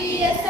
Confíese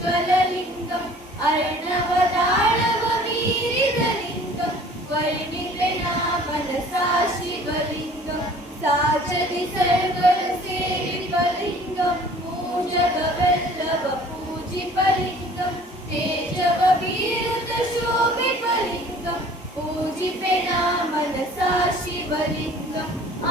പുഷ്കലലിംഗം അർണവതാളവീരിതലിംഗം വൈമികനാമനസാശിവലിംഗം സാചതി സർവര സേവിപലിംഗം മൂജകവല്ലഭ പൂജിപലിംഗം തേജവീരുത ശോഭിപലിംഗം പൂജിപനാമനസാ ശിവലിംഗം ആ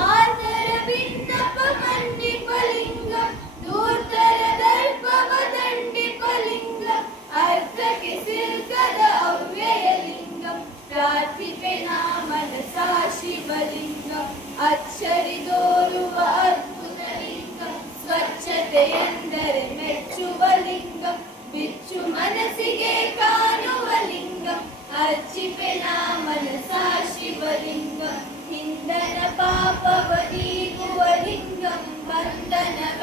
ಶಿವಲಿಂಗಂ ಅಚ್ಚರಿ ತೋರುವ ಅದ್ಭುತ ಲಿಂಗಂ ಸ್ವಚ್ಛತೆ ಎಂದರೆ ಮೆಚ್ಚುವ ಲಿಂಗಂ ಬಿಚ್ಚು ಮನಸ್ಸಿಗೆ ಕಾಣುವ ಲಿಂಗಂ ಅರ್ಚಿಪೆ ನಾಮನ ಸಾ ಶಿವಲಿಂಗಂ ಹಿಂದನ ಪಾಪವ ನೀಗುವ ಲಿಂಗಂ ಬಂಧನವೆಲ್ಲವ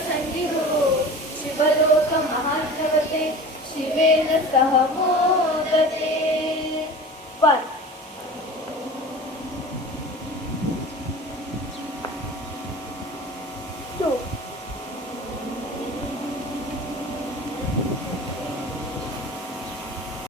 परे शिवसन्निधो शिवलोकमहाद्रवते शिवेन सह मो